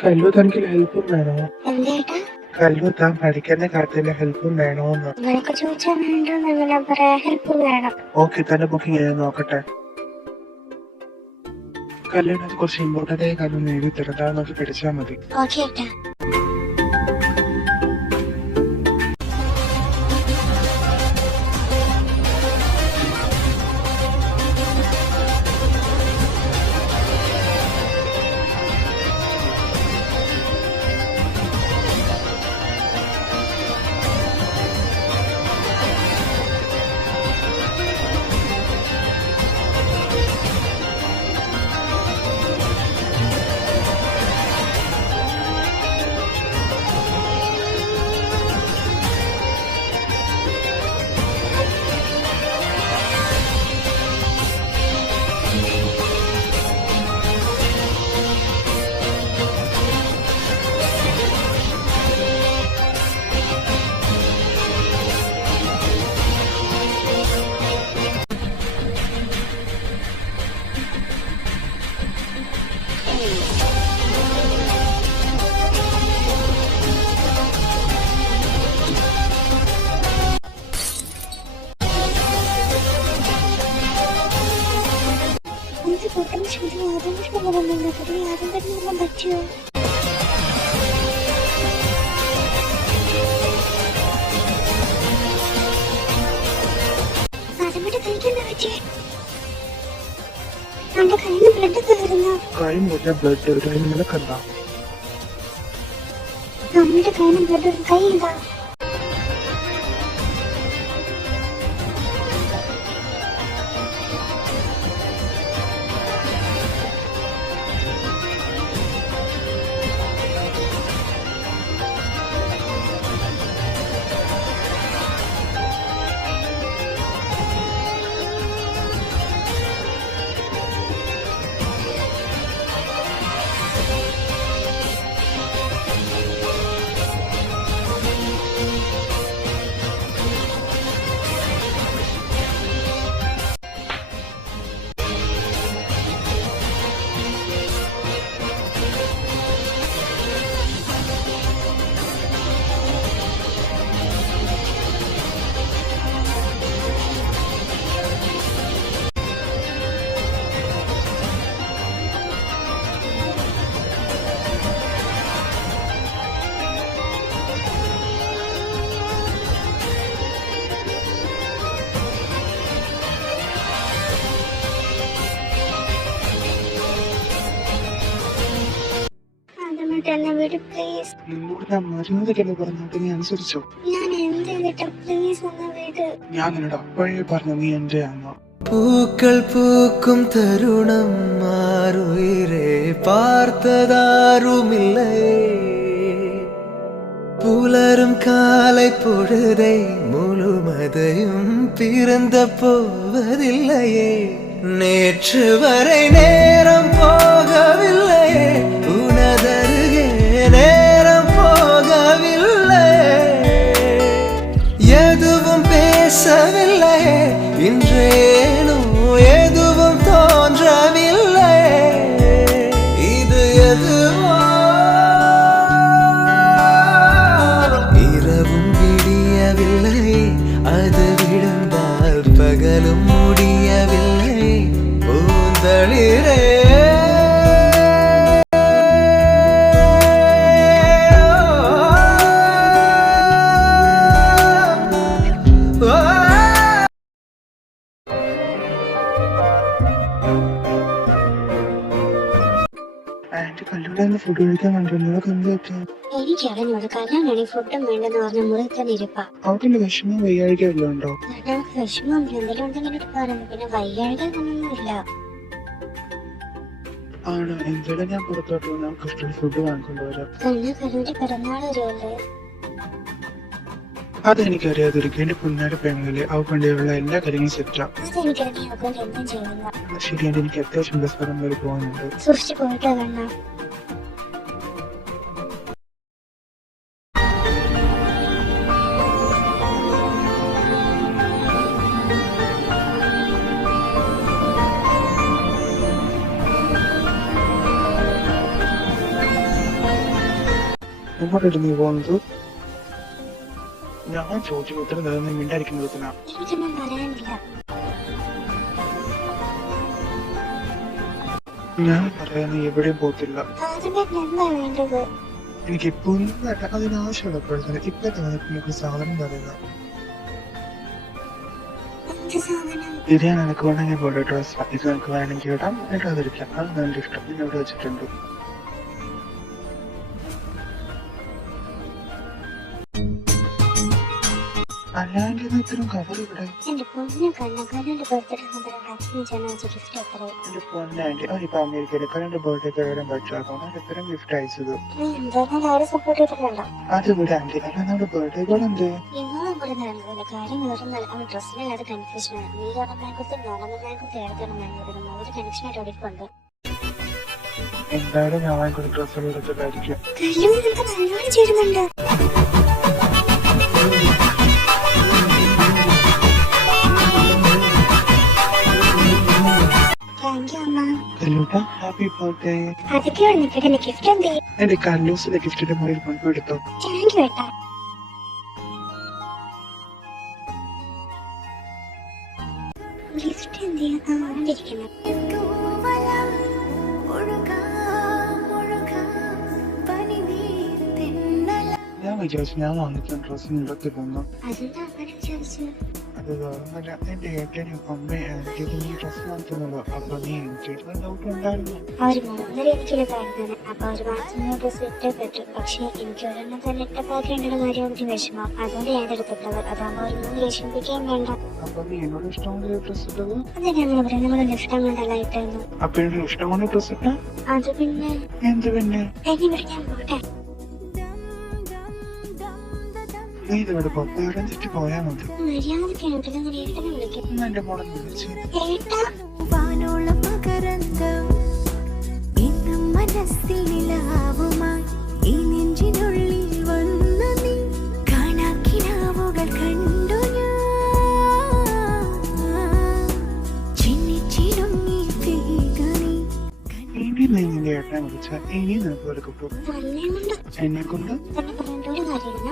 കല്ലു തനിക്ക് ഹെൽപ്പും വേണോ? കല്ലു താൻ പഠിക്കുന്ന കാര്യത്തിൽ ഹെൽപ്പും വേണോന്ന്. ഓക്കെ, തന്നെ ബുക്കിംഗ് ചെയ്യാൻ നോക്കട്ടെ. കല്ലിനത് കുറച്ച് ഇമ്പോർട്ടന്റ് ആയി കാണുന്ന എഴുതി തരുന്നത് നോക്കി പഠിച്ചാൽ മതി. ഞാൻ നിന്നോട് അപ്പോഴേ പറഞ്ഞു നീ എന്റെ അമ്മ. പൂക്കൾ പൂക്കും തരുണം മാറുയിരേ பார்த்ததாருமில்லை புலரும் காலை பொழுதை முழுமதையும் பிறந்த போவதில்லையே நேற்று வரை நேரம் போகவில்லையே உனதருகே நேரம் போகவில்லை எதுவும் பேசவில்லையே இன்றேனோ எதுவும் தோன்றவில்லை இது எதுவோ இரவும் விடியவில்லை அது விழுந்தால் பகலும் முடியவில்லை பூந்தளிரே ഫുഡ് കഴിക്കാൻ ഫുഡും വേണ്ടെന്ന് പറഞ്ഞ മുറിൽ തന്നെ ഇരിപ്പാ. അവിടെ വിഷമം വയ്യാഴിക വല്ലതും ഉണ്ടോ? വിഷമം എന്തെങ്കിലും ഉണ്ടെങ്കിൽ പറഞ്ഞു. പിന്നെ വയ്യാഴിക ഒന്നുമില്ല. ആണ് എന്തായാലും ഞാൻ പുറത്തോട്ട് വന്നാൽ ക്രിസ്ത്യൻ ഫുഡ് വാങ്ങിക്കൊണ്ടുവരാം. പിറന്നാൾ വരുമല്ലേ? അതെനിക്കറിയാതിരിക്കും. എന്റെ പുന്നാട് പെങ്ങളിലെ അവക്കൊണ്ടുള്ള എല്ലാ കാര്യങ്ങളും സെറ്റാ. ശരിയാണ്, എനിക്ക് അത്യാവശ്യം സ്ഥലം വരെ പോകുന്നുണ്ട്. സൂക്ഷിച്ചു പോയിട്ടാ വേണ്ട. എങ്ങോട്ടാണ് നീ പോകുന്നത്? ഞാൻ ചോദിച്ചു ഉത്തരം തരുന്ന മിണ്ടായിരിക്കുന്നത്. എനിക്കൊന്നും പറയാനില്ല. ഞാൻ പറയാൻ നീ എവിടെയും പോകത്തില്ല. ആദ്യമേട്ട് എന്താ വേണ്ടത്? എനിക്ക് ഇപ്പൊ ഒന്നും വേണ്ട. അതിനാവശ്യമുള്ളപ്പോഴത്തേന് ഇപ്പൊ തന്നെ നമുക്ക് സാധനം പറയുക. എന്ത് സാധനം? ഇത് ഞാൻ എനിക്ക് വേണമെങ്കിൽ പോലെ ഡ്രസ് ഇത് എനിക്ക് വേണമെങ്കിൽ ഇടാം, ഇടാതിരിക്കാം. അത് നല്ല ഇഷ്ടം. ഞാൻ ഇവിടെ വെച്ചിട്ടുണ്ട്. അല്ലാണ്ട് ഇത് ഇത്രയും കവർ ഇവിടെ. എന്റെ പൊന്നും കണ്ണക്കാരന്റെ ബർത്ത്ഡേ അച്ഛനും ചേട്ടനും ഗിഫ്റ്റ് എത്ര? എന്റെ പൊന്നാൻറ്റി അവരിപ്പോ അമേരിക്കയിലെ കരണ്ട് ബർത്ത്ഡേക്ക് വരാൻ പറ്റാത്തതാണ് ഇത്തരം ഗിഫ്റ്റ് അയച്ചത്. എന്തായാലും അവരെ സപ്പോർട്ട് ചെയ്തിട്ടുണ്ടോ? അത് ഇവിടെ ആന്റി അല്ല നമ്മുടെ ബർത്ത്ഡേ കൂടെ എന്ത് നിങ്ങളും കൂടെ നടന്നില്ല. കാര്യം വേറൊന്നല്ല, അവൻ ഡ്രസ്സിനല്ലാതെ കൺഫ്യൂഷനാണ്. നീ കാണുന്നതിനെക്കുറിച്ച് നടന്നതിനെക്കുറിച്ച് ഏതൊക്കെയാണ് ഒരു കണക്ഷനായിട്ട് ഓടിക്കൊണ്ട് എന്തായാലും ഞാൻ വാങ്ങിക്കൊരു ഡ്രസ്സുകൾ എടുത്തതായിരിക്കും. നല്ലോണം ചേരുന്നുണ്ട്. Happy birthday. അതൊക്കെയാണ് നിൽക്കട്ടെ. ഗിഫ്റ്റ് എന്ത് ചെയ്യും? എന്റെ കല്ലൂസിലെ ഗിഫ്റ്റിന്റെ മുകളിൽ കൊണ്ടുപോയെടുത്തോ. താങ്ക് യു ഏട്ടാ. ഗിഫ്റ്റ് എന്ത് ചെയ്യാൻ ആണ്ടിരിക്കുന്നു? ഞാൻ വിചാരിച്ചു ഞാൻ വാങ്ങിക്കുന്ന ഡ്രസ്സിന് ഇടയ്ക്ക് പോന്നു. അതെന്താ അങ്ങനെ വിചാരിച്ചു? അത് വേറൊന്നുമല്ല, എന്റെ ഏട്ടനും അമ്മയും എനിക്ക് ഈ ഡ്രസ്സ് വാങ്ങിക്കുന്നത്. അപ്പൊ നീ എനിക്ക് ഡൗട്ട് ഉണ്ടായിരുന്നു. അവര് 3:30 എനിക്കുള്ള കാര്യമാണ്. അപ്പൊ അവര് വാങ്ങിക്കുന്ന ഡ്രസ്സ് ഇട്ടേ പറ്റും. പക്ഷെ എനിക്ക് ഒരെണ്ണം തന്നെ ഇട്ടപ്പാക്കേണ്ട കാര്യം എനിക്ക് വിഷമം. അതുകൊണ്ട് ഞാൻ എടുത്തിട്ടുള്ളത്. അതാകുമ്പോ അവരൊന്നും വിഷമിപ്പിക്കുകയും വേണ്ട. അപ്പൊ നീ എന്നോട് ഇഷ്ടമുള്ള ഡ്രസ് ഇട്ടത്? അതെ, ഞങ്ങൾ പറയാം നമ്മളൊന്നും ഇഷ്ടം കൊണ്ടല്ല ഇട്ടായിരുന്നു. അപ്പൊ എന്നോട് ഇഷ്ടമുള്ള ഡ്രസ് ഇട്ട? അത് പിന്നെ എന്ത് പിന്നെ? എന്നെ വിളിക്കാൻ പോട്ടെ. നീ ഇതിവിടെ പൊപ്പയുടെ തെറ്റി പോയാ മതി. മര്യാദക്കെങ്കിലും ഏട്ടനെ വിളിക്കും. എന്റെ മോളെ വിളിച്ച് ഏട്ടാ ഇനി നീ നിന്റെ ഏട്ടനെ വിളിച്ച ഇനി നിനക്ക് കിട്ടും. തന്നെ കൊണ്ട് എന്നെ കൊണ്ട് തന്നെ പറയേണ്ട ഒരു കാര്യമില്ല.